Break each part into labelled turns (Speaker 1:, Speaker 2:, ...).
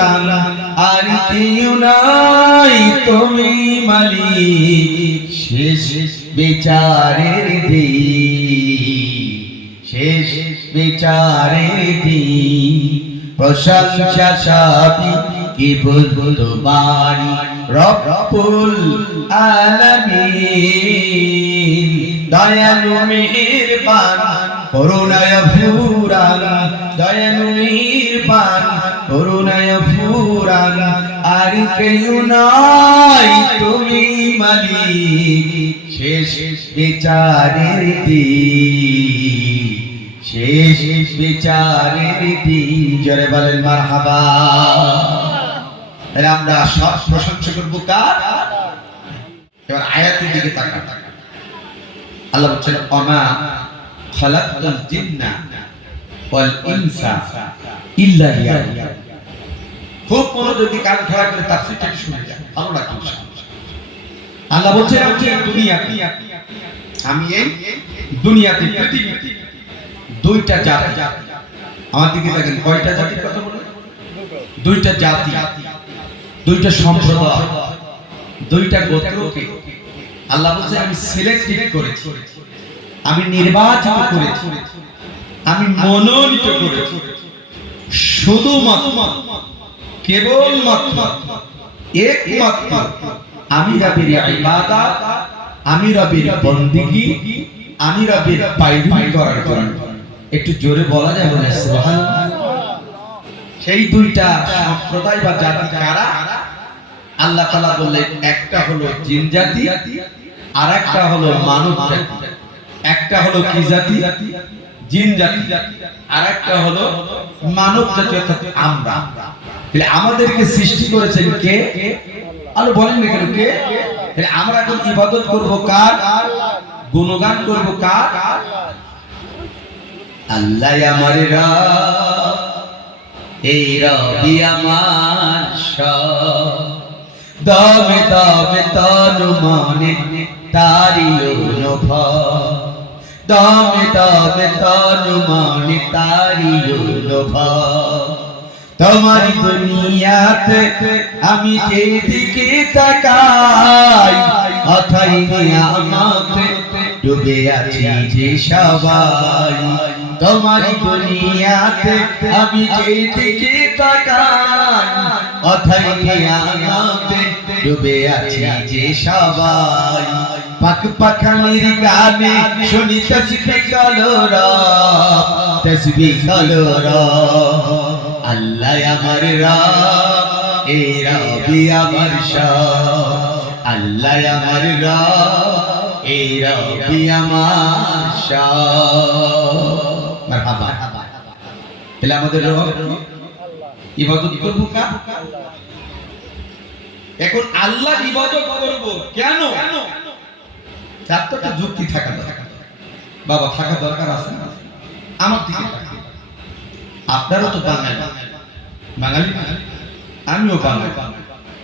Speaker 1: ফুরান আর কেউ নাই তুমি মালিক। শেষ বিচারের দিন, শেষ বিচারের দিন। প্রশংসা সবই কি বলতো বাড়ি রব্বুল আলামিন, দয়ালু মেহেরবান, করুণায় ফুরান দয়ালু মেহেরবান। আর কেউ নাই তুমি মালিক, শেষ বিচারের দিন। শেষ বিচারের দিন। জরে বলেন, মারহাবা। তাহলে আমরা সব প্রশংসা করব কার? এবার আয়াতের দিকে তাকান আল্লাহ বলছেন, অমা খালাকাল জিন্না ওয়াল ইনসা ইল্লা লিয়াবুদুন। খুব মনোযোগী কান খাড়া করে তার তাফসীরটা শুনে যায় ভালো ইনশাআল্লাহ। আল্লাহ বলছেন, আমি এই দুনিয়াতে, আমি এই দুনিয়াতে, পৃথিবীতে দুইটা জাতি। আমার দিকে দেখেন, কয়টা জাতির কথা বলে দুইটা জাতি, দুইটা সম্প্রদায়, দুইটা গোত্রকে। আল্লাহ বলছে আমি সিলেক্টিভ করেছি। আমি নির্বাচিত করেছি। আমি মনোনীত করেছি। শুধুমাত্র কেবলমাত্র একমাত্র আমি রবের ইবাদত, আমি রবের বন্দিগি, আমি রবের পাইরুই করার জন্য। একটু জোরে বলা যাবে না সেই দুইটা সম্প্রদায় বা জাতি কারা? আল্লাহ তাআলা বললেন, একটা হলো জিন জাতি আর একটা হলো মানব জাতি। একটা হলো কি জাতি? জিন জাতি। আর একটা হলো মানব জাতি, অর্থাৎ আমরা। আমাদেরকে সৃষ্টি করেছেন কে? আলো বলেন না কেন কে? তাহলে আমরা এখন ইবাদত করব কার? গুণগান করব কার? আল্লাহ আমার রব, এই রবি আমার দমে দমে তনু মনে তারি অনুভব। দমে দমে তনু মনে তারি অনুভব। তোমার দুনিয়াতে আমি যেদিকে তাকাই, অথাই নিয়ামতে ডুবে আছি যে সবাই। তোমার দুনিয়াতে আমি যেদিকে তাকাই, অথাই নিয়ামতে ডুবে আছি যে সবাই। পাক পাখালির গানে শুনি তসবি কলর তসবি কলর আল্লাহ আমার রব এ রবি আমার সব। আল্লাহ আমার এ রবি আমার তাহলে আমাদের ইবাদত করব কার এখন আল্লাহ ইবাদত করব কেন? তার তো একটা যুক্তি থাকা দরকার। বাবা, থাকা দরকার আছে আমার আপনারও তো বাঙালি। বাঙালি? না? আমিও বাঙালি।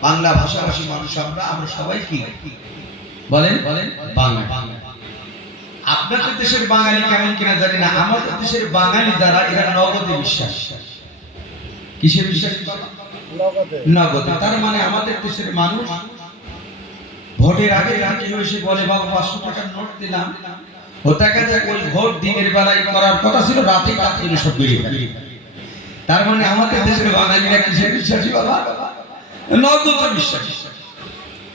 Speaker 1: বাংলা ভাষাভাষী মানুষ আমরা আমরা সবাই কি? বলেন? বলেন। বাংলা আপনাদের দেশের বাঙালি কেমন কিনা জানি না। আমাদের দেশের বাঙালি যারা এরা নগদে বিশ্বাস। কিসের বিশ্বাস নগদে। তার মানে আমাদের দেশের মানুষ ভোটের আগে কেউ এসে বলে বাবা পাঁচশো টাকার নোট দিলাম। ও টাকা যাক ওই ভোট দিনের বেলায় করার কথা ছিল রাতে করে সব বেরিয়ে। তার মানে আমাদের দেশের বাঙালিরা কিসের বিশ্বাসী বাবা? নগদ বিশ্বাসী।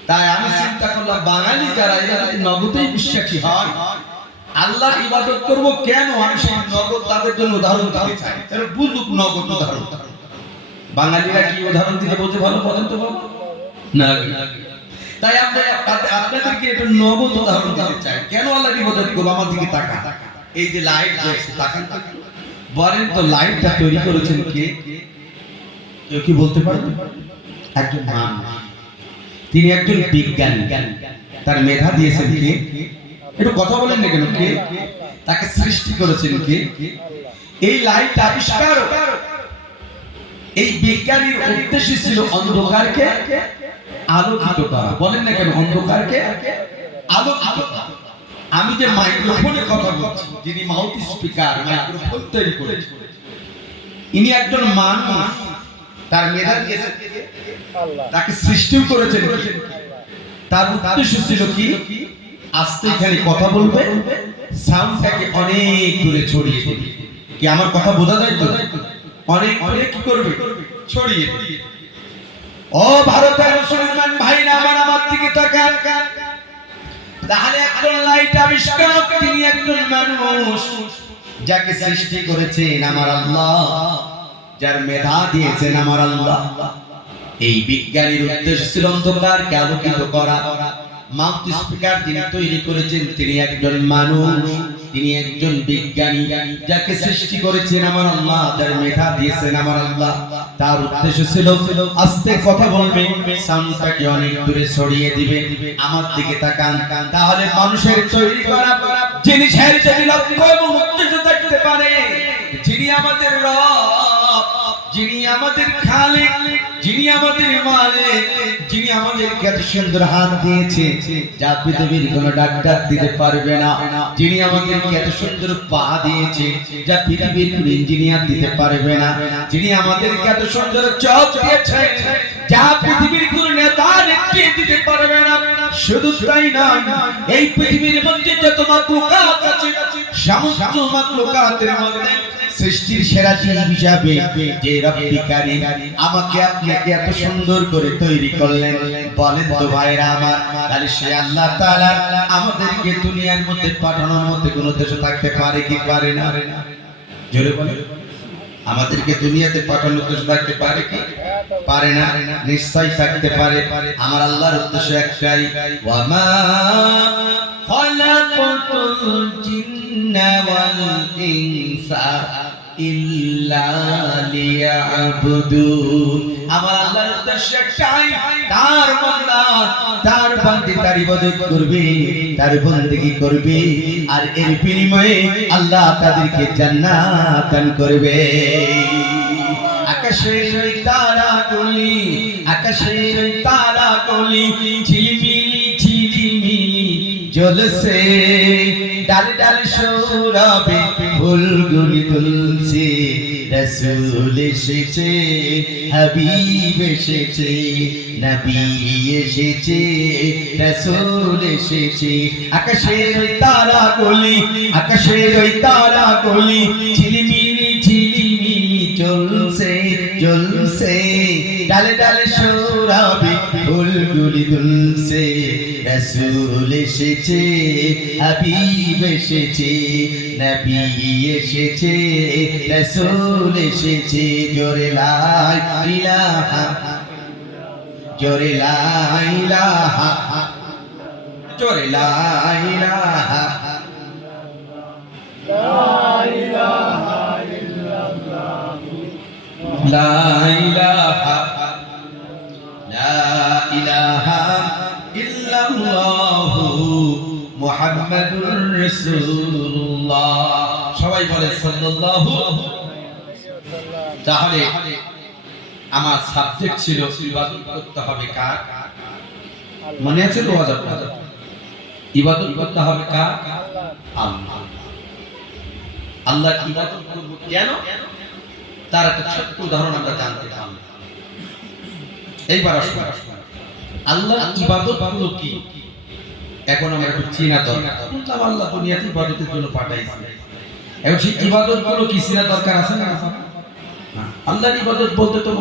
Speaker 1: তাই আমি চিন্তা করলাম, বাঙালি যারা, এরা নগদেই বিশ্বাসী হয়, আল্লাহর ইবাদত করব কেন? আমি সেই নগদ তাদের জন্য উদাহরণ দিতে চাই। তাহলে বুঝুক নগদ উদাহরণ। বাঙালিরা কি উদাহরণ দিতে বোঝে ভালো বলেন তো বাবা না। তাই তাতে- আপনাদেরকে একটু নগদ উদাহরণ দিতে চাই। কেন আল্লাহর ইবাদত করব? আমার দিকে তাকা এই যে লাইট জ্বলছে, তাকান তো একটু। বলেন তো লাইটটা তৈরি করেছেন কে? কেউ কি বলতে পারবেন একজন মানুষ তিনি একজন বিজ্ঞানী। তার মেধা দিয়েছেন কে? একটু কথা বলেন না কেন, কে? তাকে সৃষ্টি করেছেন কে? এই লাইট আবিষ্কার। এই বিজ্ঞানীর উদ্দেশ্য ছিল অন্ধকারকে আলোকিত করা। বলেন না কেন, অন্ধকারকে আলোকিত করা। আমি যে মাইক্রোফোনে কথা বলছি, যিনি মাউথ স্পিকার মাইক্রোফোন তৈরি করেছেন। ইনি একজন মানুষ, তার মেধা দিয়েছে তাকে সৃষ্টিও করেছেন তার উদ্দেশ্য ছিল কি? আস্তে এখানে কথা বলবে, সাউন্ডটাকে অনেক দূরে ছড়িয়ে দেবে। কি আমার কথা বোঝা যায় তো? অনেক অনেক কি করবে? ছড়িয়ে ও ভারতের মুসলমান ভাইরা, আমার আমার দিকে তাকান। তাহলে একজন লাইট আবিষ্কারক তিনি যাকে সৃষ্টি করেছেন আমার আল্লাহ, যার মেধা দিয়েছেন আমার আল্লাহ। এই বিজ্ঞানীর উদ্দেশ্য ছিল অন্ধকারকে আলোকিত করা। মাউথ স্পিকার যিনি তৈরি করেছেন, তিনি একজন মানুষ, তিনি একজন বিজ্ঞানী, যাকে সৃষ্টি করেছেন আমার আল্লাহ মেধা দিয়েছেন আমার আল্লাহ। তার উদ্দেশ্য ছিল, আস্তে কথা বলবে সাউন্ডটাকে অনেক দূরে ছড়িয়ে দিবে, আমার দিকে তাকান। তাহলে মানুষের তৈরি করা যদি লক্ষ্য এবং উদ্দেশ্য থাকতে পারে, যিনি আমাদের রব, যিনি আমাদের যিনি আমাদের মালিক, যিনি আমাদেরকে এত সুন্দর হাত দিয়েছে যা পৃথিবীর কোন ডাক্তার দিতে পারবে না। যিনি আমাদেরকে এত সুন্দর পা দিয়েছে, যা পৃথিবীর কোন ইঞ্জিনিয়ার দিতে পারবে না। যিনি আমাদেরকে এত সুন্দর চোখ দিয়েছে, যা পৃথিবীর কোন নেতা, নেত্রী দিতে পারবে না। শুধু তাই না এই পৃথিবীর মধ্যে যত মাকলুকাত আছে, সমস্ত মাকলুকাতের মধ্যে সৃষ্টির সেরা হিসাবে যে রব্বি কারীম আমাকে আপনাকে এত সুন্দর করে তৈরি করলেন। বলেন তো ভাইরা আমার, তাহলে সে আল্লাহ তাআলা আমাদেরকে দুনিয়ার মধ্যে পাঠানোর মধ্যে কোনো দেশ থাকতে পারে কি পারে না? জোরে বলে আমাদেরকে দুনিয়াতে পাঠানোর দেশ থাকতে পারে কি? পারে না? নিশ্চয় থাকতে পারে। আমার আল্লাহর উদ্দেশ্য একটাই, ওয়ামা খলাকতুল জিন্না ওয়াল ইনসা ইল্লা লিয়াবুদুন। আমার আল্লাহর উদ্দেশ্য একটাই, তার বান্দা তার বান্দি, তার ইবাদত করবে, তার বندگی করবে, আর এর বিনিময়ে আল্লাহ তাদেরকে জান্নাত দান করবে। আকাশের ওই তারা গলি আকাশের ওই তারা গলি ঝিলিমিলি ঝিলিমিলি জ্বলছে। ডাল ডাল সৌরভে ফুলগুলি তুলছে। রসুল এসেছে, হাবিব এসেছে, নবী এসেছে, রসুল এসেছে। আকাশের ওই তারাগুলি, আকাশের ওই তারাগুলি, ঝিলিমিলি ঝিলিমিলি চলছে জ্বলছে। ডালে ডালে সৌরভে ফুলগুলি দুলছে। রসুল এসেছে, হাবিব এসেছে, নবী এসেছে, রসুল এসেছে। জোরে লাই জোরে লাই জোরে লাই ইলাহা। লা রাসূলুল্লাহ। সবাই বলে সাল্লাল্লাহু তাহলে আমার সাবজেক্ট ছিল ইবাদত করতে হবে কার? মনে আছে তো আপনাদের ইবাদত করতে হবে কার? আল্লাহ। আল্লাহ ইবাদত করব কেন? তার একটা ছোট্ট উদাহরণ আমরা জানতে পারলাম। এইবার আসুন। আল্লাহ ইবাদত কি? এখন আমরা একটু চিনা দরকার। আল্লাহ দুনিয়াতে ইবাদতের জন্য পাঠাইছে। এখন সেই ইবাদতগুলো কি চিনা দরকার আছে না আল্লাহর ইবাদত বলতে তো